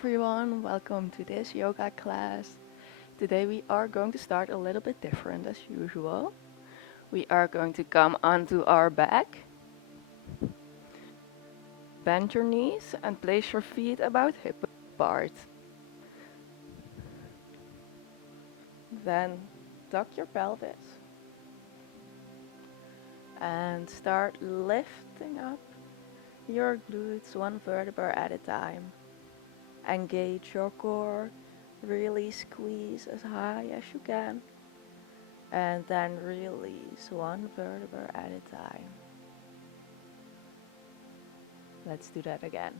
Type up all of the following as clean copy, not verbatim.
everyone, welcome to this yoga class. Today we are going to start a little bit different as usual. We are going to come onto our back, bend your knees and place your feet about hip apart. Then tuck your pelvis and start lifting up your glutes one vertebra at a time. Engage your core, really squeeze as high as you can. And then release one vertebra at a time. Let's do that again.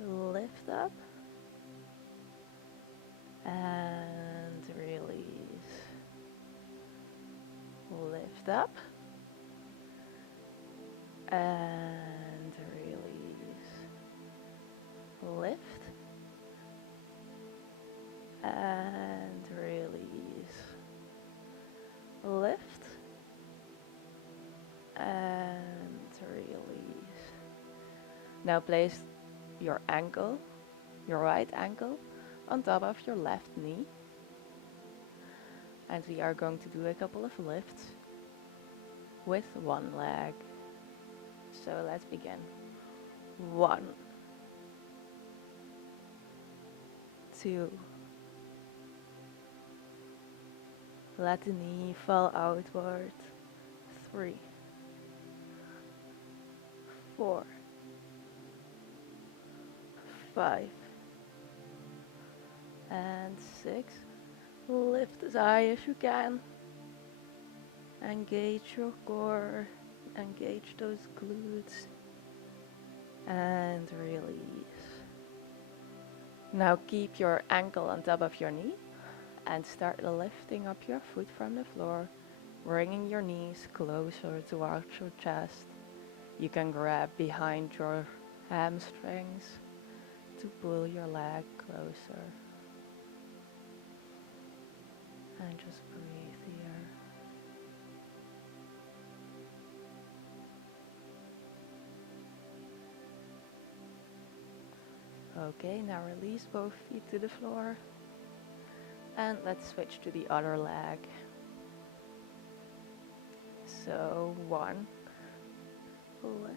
Lift up and release. Lift up and release. Lift and release. Lift and release. Now place your ankle, your right ankle, on top of your left knee. And we are going to do a couple of lifts with one leg. So let's begin. 1, 2. Let the knee fall outward. 3, 4, 5, and 6. Lift as high as you can. Engage your core. Engage those glutes. And release. Now keep your ankle on top of your knee and start lifting up your foot from the floor, bringing your knees closer towards your chest. You can grab behind your hamstrings to pull your leg closer. And just breathe here. Okay, now release both feet to the floor. And let's switch to the other leg. So 1, lift.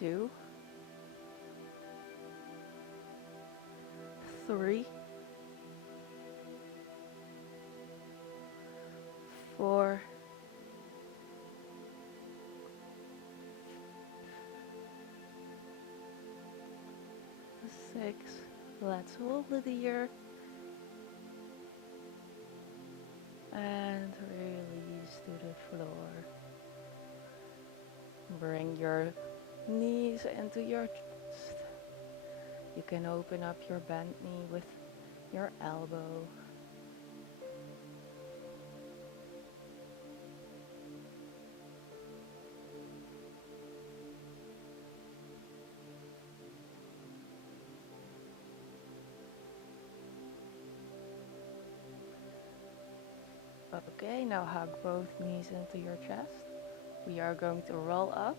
2, 3, 4, 6. Let's hold it here. And release to the floor. Bring your knees into your chest. You can open up your bent knee with your elbow. Okay, now hug both knees into your chest. We are going to roll up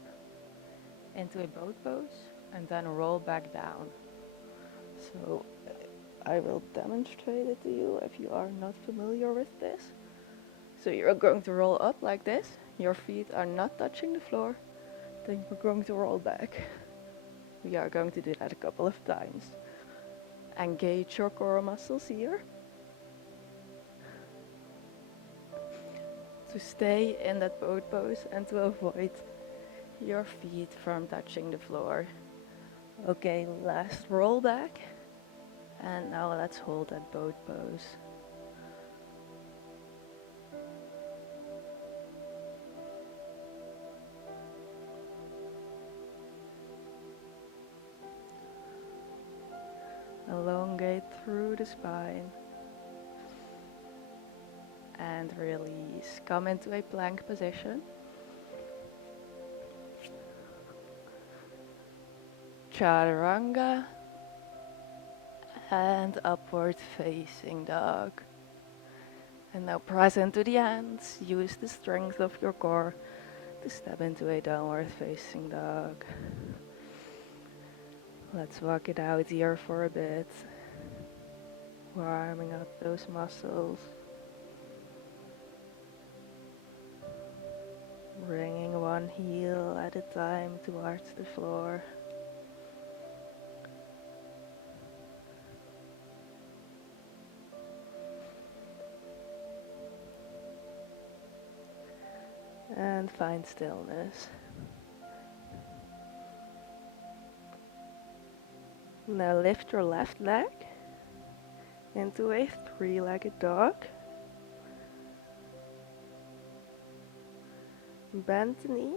into a boat pose and then roll back down. So I will demonstrate it to you if you are not familiar with this. So you're going to roll up like this. Your feet are not touching the floor. Then you're going to roll back. We are going to do that a couple of times. Engage your core muscles here. To stay in that boat pose and to avoid your feet from touching the floor. Okay, last roll back. And now let's hold that boat pose. Elongate through the spine. And release. Come into a plank position. Chaturanga. And upward facing dog. And now press into the hands. Use the strength of your core to step into a downward facing dog. Let's walk it out here for a bit, warming up those muscles, bringing one heel at a time towards the floor. And find stillness. Now lift your left leg into a three-legged dog. Bend the knee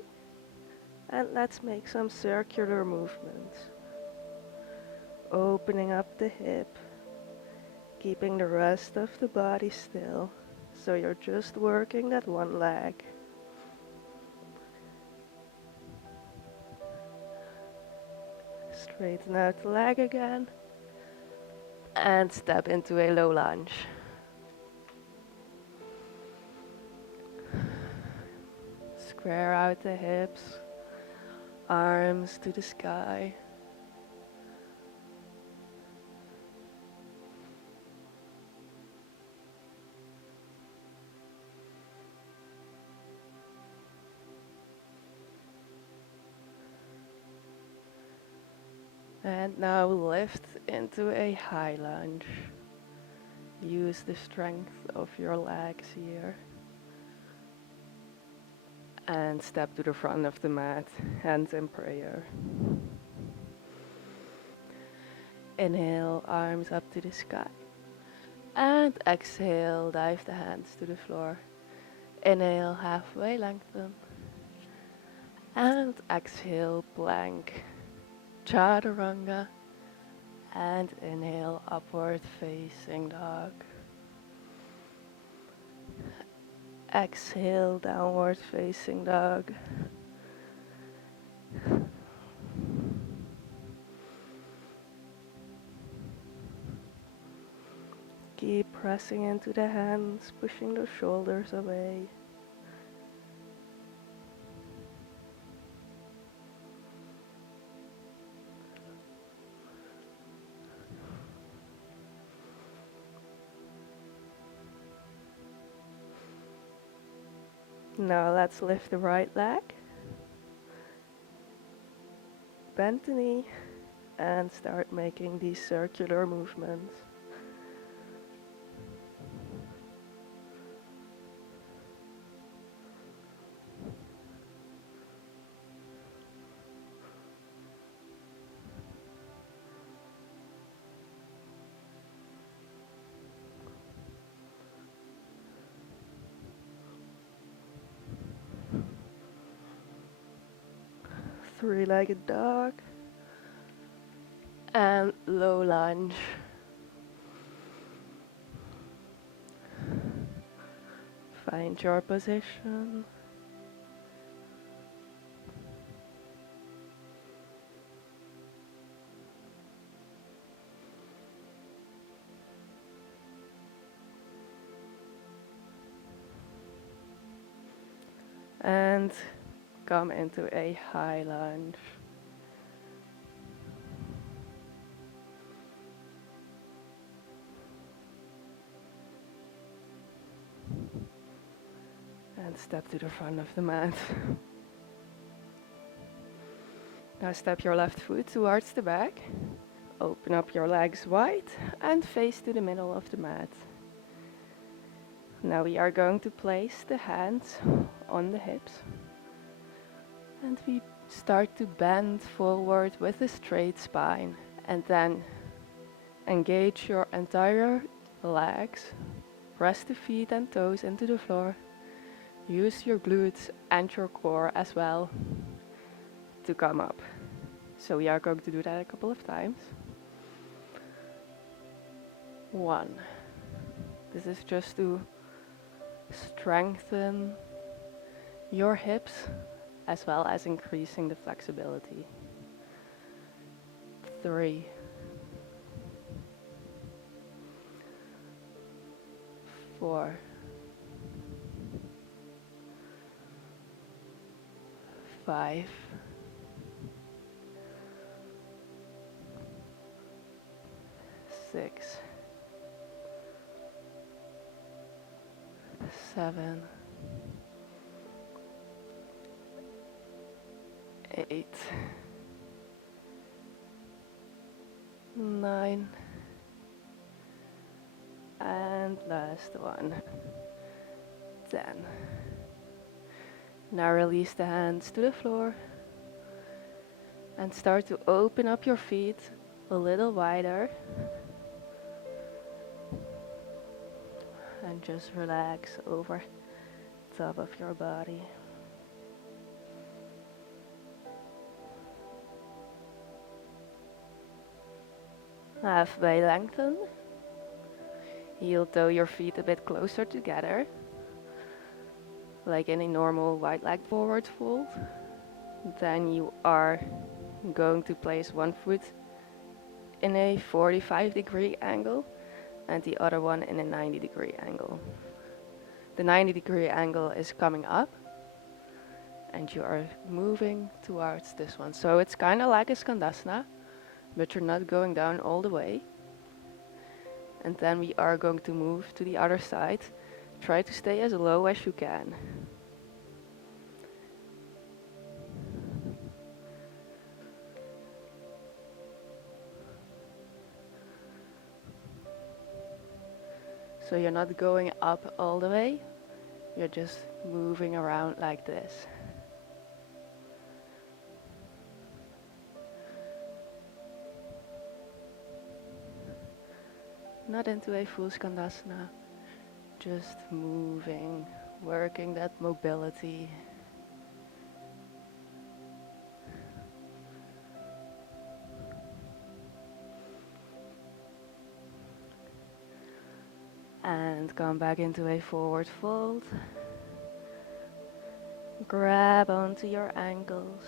and let's make some circular movements. Opening up the hip, keeping the rest of the body still, so you're just working that one leg. Straighten out the leg again and step into a low lunge. Square out the hips, arms to the sky. And now lift into a high lunge. Use the strength of your legs here. And step to the front of the mat, hands in prayer. Inhale, arms up to the sky. And exhale, dive the hands to the floor. Inhale, halfway lengthen. And exhale, plank. Chaturanga. And inhale, upward facing dog. Exhale, downward facing dog. Keep pressing into the hands, pushing the shoulders away. Now let's lift the right leg. Bend the knee and start making these circular movements. Three-legged dog and low lunge. Find your position. And come into a high lunge. And step to the front of the mat. Now step your left foot towards the back. Open up your legs wide and face to the middle of the mat. Now we are going to place the hands on the hips. And we start to bend forward with a straight spine. And then engage your entire legs. Press the feet and toes into the floor. Use your glutes and your core as well to come up. So we are going to do that a couple of times. 1. This is just to strengthen your hips as well as increasing the flexibility. 3. 4. 5. 6, 7, 8, 9, and last one, 10. Now release the hands to the floor and start to open up your feet a little wider and just relax over top of your body. Halfway lengthen. Heel toe your feet a bit closer together, like in a normal wide leg forward fold. Then you are going to place one foot in a 45-degree angle and the other one in a 90-degree angle. The 90-degree angle is coming up and you are moving towards this one. So it's kind of like a Skandasana, but you're not going down all the way. And then we are going to move to the other side. Try to stay as low as you can. So you're not going up all the way, you're just moving around like this. Not into a full Skandasana, just moving, working that mobility. And come back into a forward fold. Grab onto your ankles.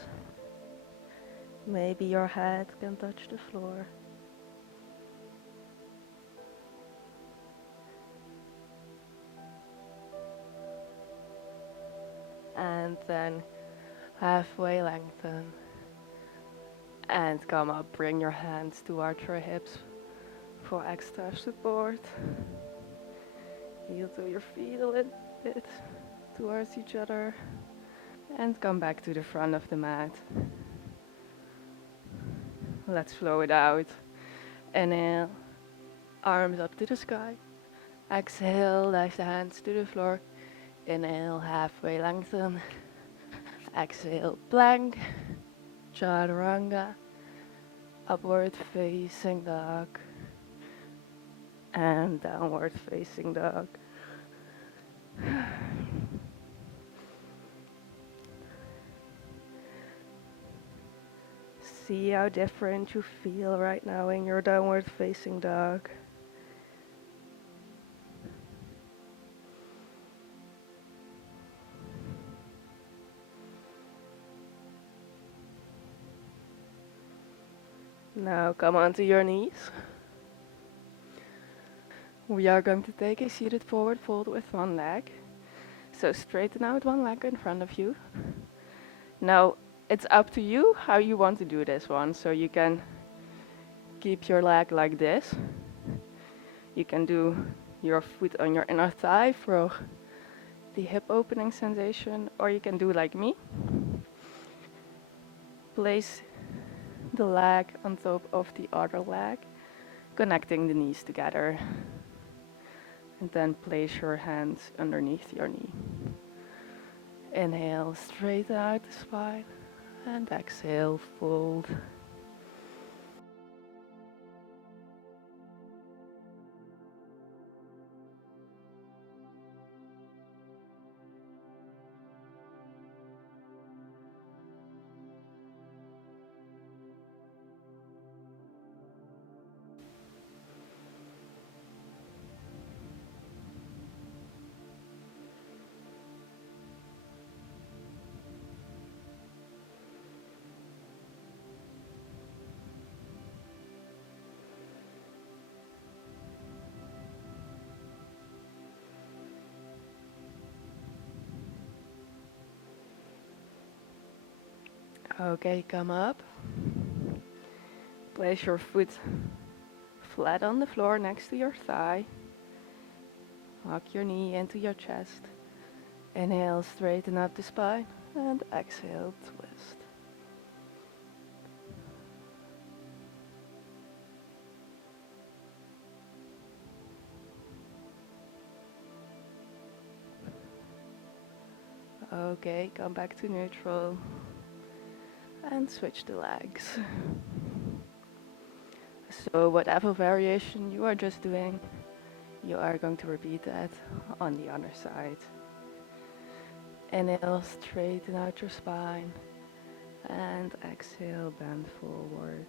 Maybe your head can touch the floor. And then halfway lengthen. And come up, bring your hands towards your hips for extra support. Heel to your feet a little bit towards each other. And come back to the front of the mat. Let's flow it out. Inhale, arms up to the sky. Exhale, lift the hands to the floor. Inhale, halfway lengthen. Exhale, plank. Chaturanga. Upward facing dog. And downward facing dog. See how different you feel right now in your downward facing dog. Now come onto your knees. We are going to take a seated forward fold with one leg. So straighten out one leg in front of you. Now it's up to you how you want to do this one. So you can keep your leg like this. You can do your foot on your inner thigh for the hip opening sensation, or you can do like me. Place the leg on top of the other leg, connecting the knees together. And then place your hands underneath your knee. Inhale, straighten out the spine, and exhale, fold. Okay, come up. Place your foot flat on the floor next to your thigh. Hug your knee into your chest. Inhale, straighten up the spine, and exhale, twist. Okay, come back to neutral and switch the legs. So whatever variation you are just doing, you are going to repeat that on the other side. Inhale, straighten out your spine, and exhale, bend forward.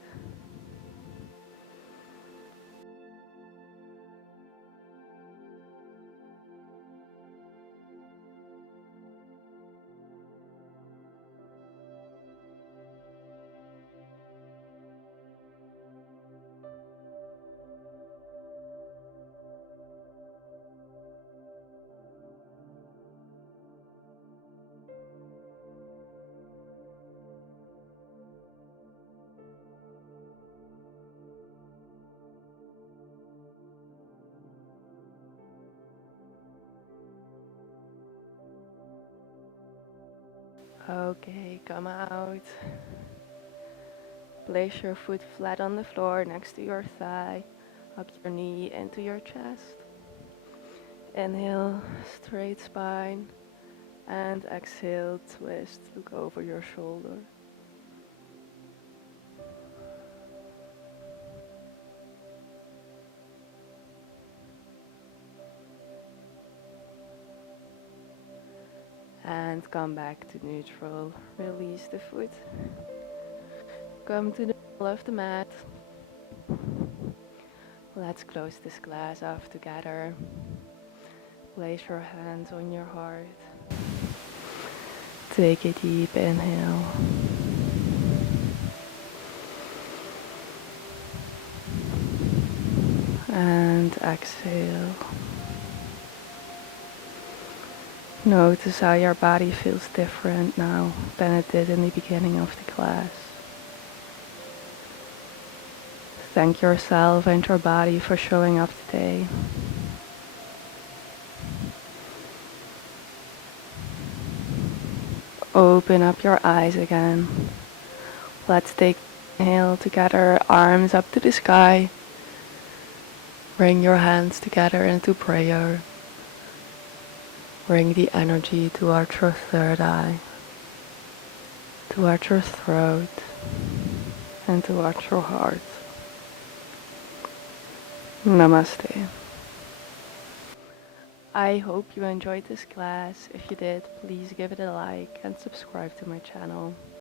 Okay, come out. Place your foot flat on the floor next to your thigh. Hug your knee into your chest. Inhale, straight spine. And exhale, twist, look over your shoulder. And come back to neutral. Release the foot. Come to the middle of the mat. Let's close this class off together. Place your hands on your heart. Take a deep inhale. And exhale. Notice how your body feels different now than it did in the beginning of the class. Thank yourself and your body for showing up today. Open up your eyes again. Let's take an inhale together, arms up to the sky. Bring your hands together into prayer. Bring the energy towards your third eye, towards your throat, and towards your heart. Namaste. I hope you enjoyed this class. If you did, please give it a like and subscribe to my channel.